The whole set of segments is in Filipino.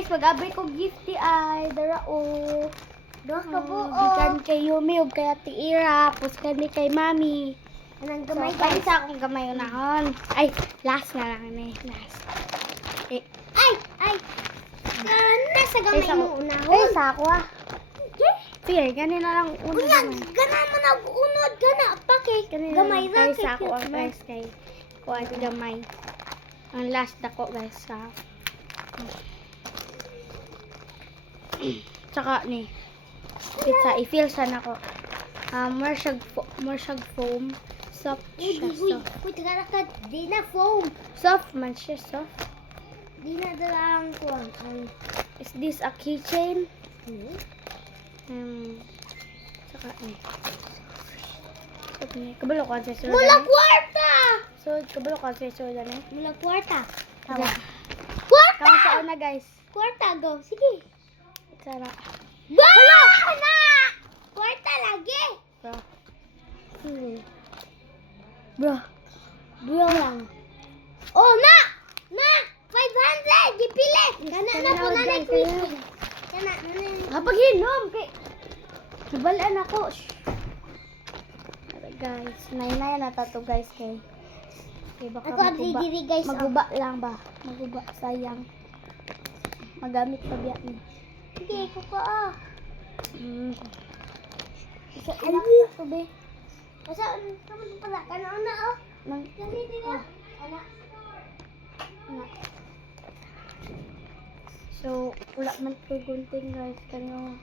guys, mag-abri ko gift ay dara o. Dos ka po. Gikan kay Yumi ug kay Ate Ira, puskan ni kay Mami. Anang Gamay gamay guys, sa akong gamay unahon. Ay, last na lang ni, last. Eh, Ay. Nasa gamay sa mo unahon. Ay, sa ako ah. Sige, ganun na lang una Unya, gamay. gana mo na unod gana pake. Ganun na Gamay lang. ra Ay, kay sa ako ang cute man. guys kay kuha gamay. Ang last dako guys sa tsaka ni pizza i-feel sana ko. More siyag foam. Soft siya. Uy, tagara ka. Di na foam. Soft man siya, soft. Di na dalang kuwan. Is this a keychain? Hmm? Tsaka ni. Kabalo ko sa sudan. Mula kwarta! So, kabalo ko sa sudan eh. Mula kwarta. Tawa. Kwarta! Kamu saan na guys? Kwarta, go. Sige. Sana. Go! Na! Kwarta lagi. Bro. Bro. Bro lang. Oh, na! Na! 500! Gipili! Kana na po na guys, nag-quiz. Kana na. Kapag hinom, kay... Nabalaan ako. Shh. Alright guys, nay-nay na tato guys kay... Kay baka Ako abdi diri guys. Maguba lang ba? Maguba, sayang. Magamit pa biya ni. Sige, kuko ah. Isa ilak na to be. Asa kamu pala kana una oh. Nang... Dali dira. Ana. Na. So, wala man ko gunting guys. Kanyo,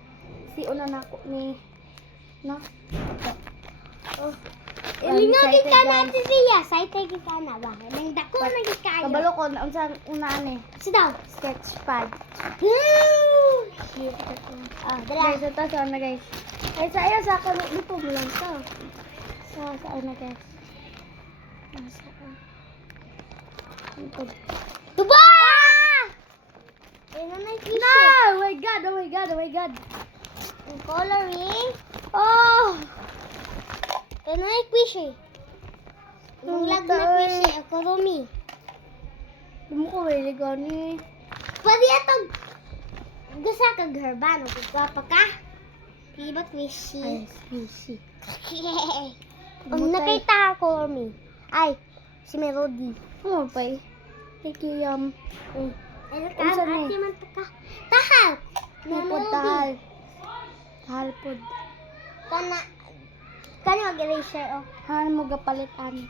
si una na ako ni... No? Oh. Ilinga kita na siya. Saite kita na ba? Nang dako na gikayo. Kabalo ko, na unsa unaan eh. Sit down. Sketchpad. Dala. Guys, ito saan na guys. Ay, sa iyo, sa akin, dito mo lang to. Saan na guys. Saan? Ito. Tuba! Ayun na yung No! Oh my God, oh my God, oh my God. Yung coloring. Oh! Ayun na yung quiz eh. Yung lag na quiz eh. Ako Romy. Hindi mo ko wiligaw ni. Pwede itong gusto kag herban o kagwapa ka. Iba quiz Ay, eh. squishy. Ang nakita ako Romy. Ay, si Melody. Ano pa eh? Thank you, Yum. Ano ka? Unsa ni? Ate man to ka. Tahal! Napod tahal. Tahal pod. Kana. Kana mag-eraser oh. Haan mo gapalitan.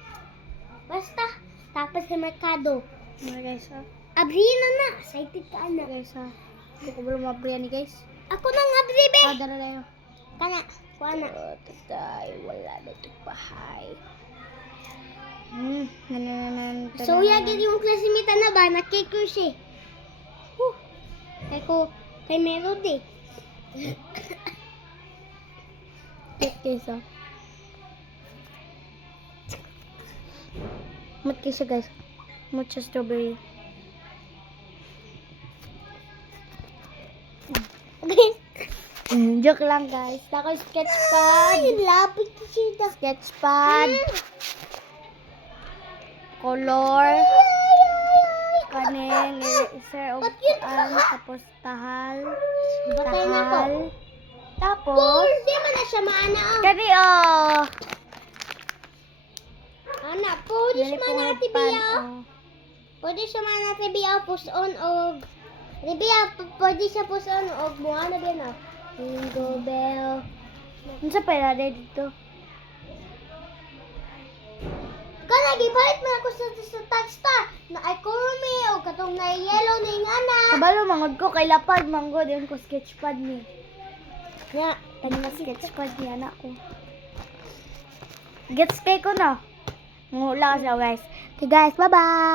Basta. Tapos sa merkado. Mga guys, ha? Abrina na. Excited ka Mga na. guys, ha? Hindi ko bala mabriyan ni guys. Ako nang abribe. Dara tayo. Kana. Kuha na. Tatay, wala na ito pahay. Nanan. So, yagin yung klasimita na ba? Nakay ko siya. Kay ko. Kay Melody. Cute guys, ha? Mat kayo siya guys. Mucha strawberry. Joke lang guys. Ako sketchpad. Ay, lapit ko siya. Sketchpad. Color. Kanin. Eraser. O tapos tahal. Batay na ako. Tahal. Tapos. Di man na siya maana oh. Kani oh. Ana, pwede siya man natin biya. Oh. Pwede siya man natin biya. Push on og. Biya, pwede siya push on og. Buha na din oh. Jingle bell. Ano sa pera dito? Kana gipalit man ako sa touchstar na ay kurumi o katong na yellow na yung ana. Kabalo mangod ko kay lapad manggod yun ko sketchpad ni. Ya, Tani na sketchpad ni anak ko. Gets kay ko na. Ngula siya guys. Okay guys, bye-bye.